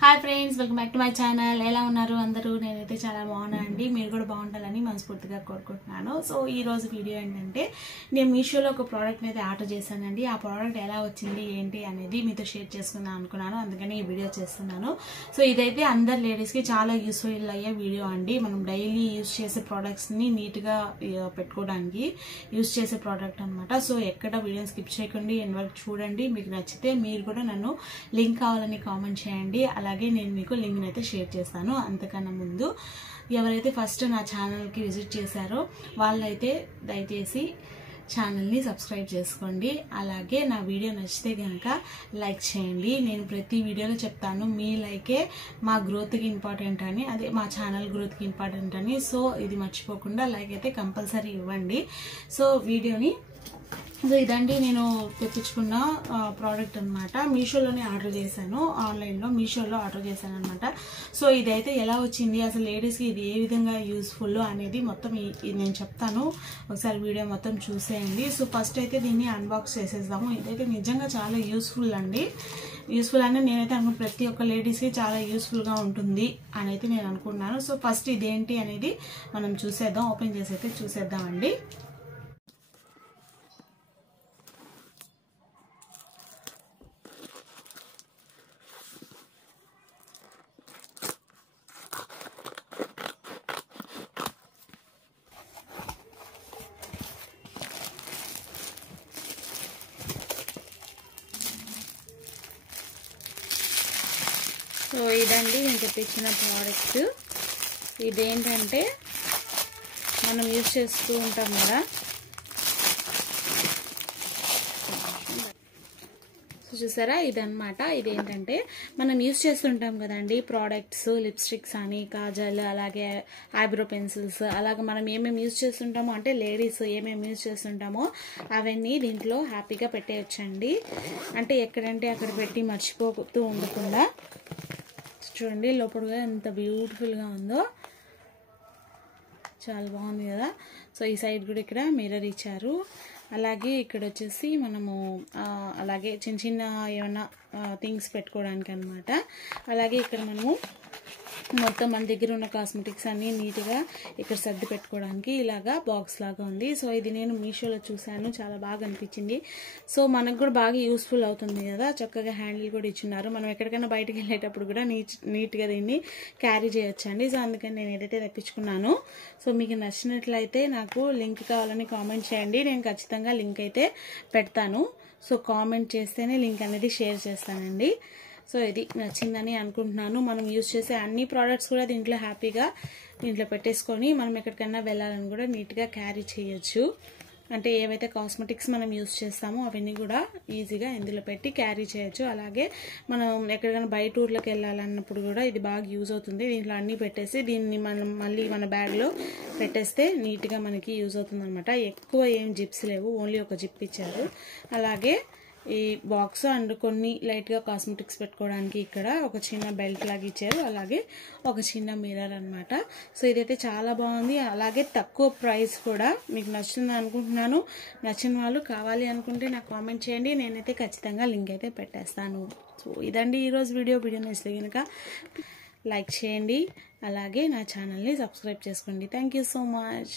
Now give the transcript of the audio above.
Hi friends, welcome back to my channel. ఎలా ఉన్నారు అందరూ? నేనైతే చాలా బాగున్నానండి. మీరు కూడా బాగుంటారని మనస్ఫూర్తిగా కోరుకుంటున్నాను. సో ఈ రోజు వీడియో ఏంటంటే, నేను మీషోలో ఒక ప్రోడక్ట్ని అయితే ఆర్డర్ చేశానండి. ఆ ప్రోడక్ట్ ఎలా వచ్చింది ఏంటి అనేది మీతో షేర్ చేసుకుందాం అనుకున్నాను, అందుకని ఈ వీడియో చేస్తున్నాను. సో ఇదైతే అందరు లేడీస్కి చాలా యూస్ఫుల్ అయ్యే వీడియో అండి. మనం డైలీ యూస్ చేసే ప్రోడక్ట్స్ని నీట్గా పెట్టుకోవడానికి యూస్ చేసే ప్రోడక్ట్ అనమాట. సో ఎక్కడ వీడియోని స్కిప్ చేయకండి, ఎండ్ వరకు చూడండి. మీకు నచ్చితే మీరు కూడా నన్ను లింక్ కావాలని కామెంట్ చేయండి. అలాగే నేను మీకు లింక్ అయితే షేర్ చేస్తాను. అంతకన్నా ముందు ఎవరైతే ఫస్ట్ నా ఛానల్కి విజిట్ చేశారో వాళ్ళైతే దయచేసి ఛానల్ని సబ్స్క్రైబ్ చేసుకోండి. అలాగే నా వీడియో నచ్చితే కనుక లైక్ చేయండి. నేను ప్రతి వీడియోలో చెప్తాను, మీ లైకే మా గ్రోత్కి ఇంపార్టెంట్ అని, అదే మా ఛానల్ గ్రోత్కి ఇంపార్టెంట్ అని. సో ఇది మర్చిపోకుండా లైక్ అయితే కంపల్సరీ ఇవ్వండి. సో వీడియోని ఇదండి నేను తెప్పించుకున్న ప్రోడక్ట్ అనమాట. మీషోలోనే ఆర్డర్ చేశాను, ఆన్లైన్లో మీషోలో ఆర్డర్ చేశాను అనమాట. సో ఇదైతే ఎలా వచ్చింది, అసలు లేడీస్కి ఇది ఏ విధంగా యూస్ఫుల్ అనేది మొత్తం నేను చెప్తాను. ఒకసారి వీడియో మొత్తం చూసేయండి. సో ఫస్ట్ అయితే దీన్ని అన్బాక్స్ చేసేద్దాము. ఇదైతే నిజంగా చాలా యూస్ఫుల్ అండి. యూస్ఫుల్ అని నేనైతే అనుకున్నాను, ప్రతి ఒక్క లేడీస్కి చాలా యూస్ఫుల్గా ఉంటుంది అని అయితే నేను అనుకున్నాను. సో ఫస్ట్ ఇదేంటి అనేది మనం చూసేద్దాం, ఓపెన్ చేసి అయితే చూసేద్దామండి. సో ఇదండి నేను తెప్పించిన ప్రోడక్ట్. ఇదేంటంటే మనం యూజ్ చేస్తూ ఉంటాం కదా, సో చూసారా ఇదన్నమాట. ఇదేంటంటే మనం యూజ్ చేస్తుంటాం కదండి ప్రోడక్ట్స్, లిప్స్టిక్స్ అని, కాజల్, అలాగే ఐబ్రో పెన్సిల్స్, అలాగే మనం ఏమేమి యూజ్ చేస్తుంటామో, అంటే లేడీస్ ఏమేమి యూజ్ చేస్తుంటామో అవన్నీ దీంట్లో హ్యాపీగా పెట్టేయచ్చండి. అంటే ఎక్కడంటే అక్కడ పెట్టి మర్చిపోతూ ఉండకుండా. చూడండి లోపలగా ఎంత బ్యూటిఫుల్గా ఉందో, చాలా బాగుంది కదా. సో ఈ సైడ్ కూడా ఇక్కడ మిర్రర్ ఇచ్చారు. అలాగే ఇక్కడ వచ్చేసి మనము అలాగే చిన్న చిన్న ఏమన్నా థింగ్స్ పెట్టుకోవడానికి అనమాట. అలాగే ఇక్కడ మనము మొత్తం మన దగ్గర ఉన్న కాస్మెటిక్స్ అన్నీ నీట్గా ఇక్కడ సర్ది పెట్టుకోవడానికి ఇలాగా బాక్స్ లాగా ఉంది. సో ఇది నేను మీషోలో చూశాను, చాలా బాగా అనిపించింది. సో మనకు కూడా బాగా యూస్ఫుల్ అవుతుంది కదా. చక్కగా హ్యాండిల్ కూడా ఇచ్చున్నారు. మనం ఎక్కడికైనా బయటకు వెళ్ళేటప్పుడు కూడా నీట్గా దీన్ని క్యారీ చేయొచ్చండి. సో అందుకని నేను ఏదైతే తెప్పించుకున్నాను. సో మీకు నచ్చినట్లయితే నాకు లింక్ కావాలని కామెంట్ చేయండి, నేను ఖచ్చితంగా లింక్ అయితే పెడతాను. సో కామెంట్ చేస్తేనే లింక్ అనేది షేర్ చేస్తానండి. సో ఇది నచ్చిందని అనుకుంటున్నాను. మనం యూజ్ చేసే అన్ని ప్రోడక్ట్స్ కూడా దీంట్లో హ్యాపీగా దీంట్లో పెట్టేసుకొని మనం ఎక్కడికైనా వెళ్ళాలని కూడా నీట్గా క్యారీ చేయొచ్చు. అంటే ఏవైతే కాస్మెటిక్స్ మనం యూజ్ చేస్తామో అవన్నీ కూడా ఈజీగా ఇందులో పెట్టి క్యారీ చేయొచ్చు. అలాగే మనం ఎక్కడికైనా బయట ఊర్లోకి వెళ్ళాలన్నప్పుడు కూడా ఇది బాగా యూజ్ అవుతుంది. దీంట్లో అన్నీ పెట్టేసి దీన్ని మనం మళ్ళీ మన బ్యాగ్లో పెట్టేస్తే నీట్గా మనకి యూజ్ అవుతుంది అనమాట. ఎక్కువ ఏం జిప్స్ లేవు, ఓన్లీ ఒక జిప్ ఇచ్చారు. అలాగే ఈ బాక్స్ అండ్ కొన్ని లైట్గా కాస్మెటిక్స్ పెట్టుకోవడానికి ఇక్కడ ఒక చిన్న బెల్ట్ లాగా ఇచ్చారు. అలాగే ఒక చిన్న మిర్రర్ అనమాట. సో ఇదైతే చాలా బాగుంది. అలాగే తక్కువ ప్రైస్ కూడా. మీకు నచ్చుతుంది అనుకుంటున్నాను. నచ్చిన వాళ్ళు కావాలి అనుకుంటే నాకు కామెంట్ చేయండి, నేనైతే ఖచ్చితంగా లింక్ అయితే పెట్టేస్తాను. సో ఇదండి ఈరోజు వీడియో నచ్చితే కనుక లైక్ చేయండి, అలాగే నా ఛానల్ని సబ్స్క్రైబ్ చేసుకోండి. Thank you so much.